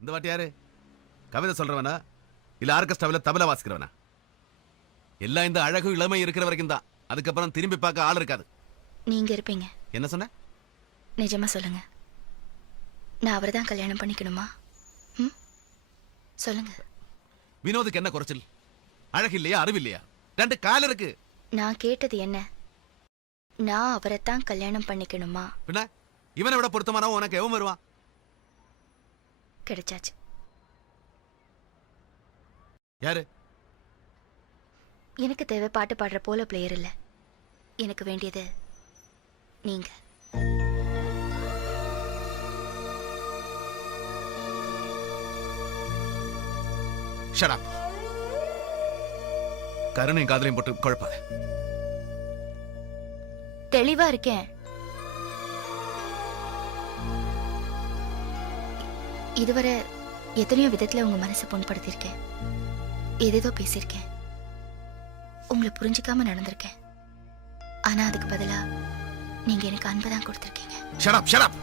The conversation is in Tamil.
இந்த வாட்டி யாரு? கவிதை சொல்றவனா இல்ல ஆர்கெஸ்ட்ராவில் தபலா வாசிக்கிறவனா? எல்லாம் இந்த அழகு இளமை இருக்கிற வரைக்கும் தான். அதுக்கப்புறம் திரும்பி பார்க்க ஆள் இருக்காது. நீங்க இருப்பீங்க. என்ன சொன்ன? நிஜமா சொல்லுங்க, நான் அவரை தான் கல்யாணம் பண்ணிக்கணுமா? சொல்லுங்க. வினோதுக்கு என்ன குறைச்சல்? அழகு இல்லையா, அறிவு இல்லையா? 2 கால் இருக்கு. நான் கேட்டது என்ன, நான் அவரை தான் கல்யாணம் பண்ணிக்கணுமா? பின்ன இவனை விட பொருத்தமானவன் உனக்கு எவன் வருவான்? கிடைச்சாச்சு. யாரு? எனக்கு தேவை பாட்டு பாடுற போல பிளேயர் இல்ல. எனக்கு வேண்டியது நீங்க. Shut up. கருணை காதலையும் போட்டு குழப்பாத. தெளிவா இருக்கேன். இதுவரை எத்தனையோ விதத்துல உங்க மனசை புண்படுத்திருக்கேன், ஏதேதோ பேசியிருக்கேன், உங்களை புரிஞ்சுக்காம நடந்திருக்கேன். ஆனா அதுக்கு பதிலா நீங்க எனக்கு அன்பை தான் கொடுத்திருக்கீங்க. Shut up, shut up.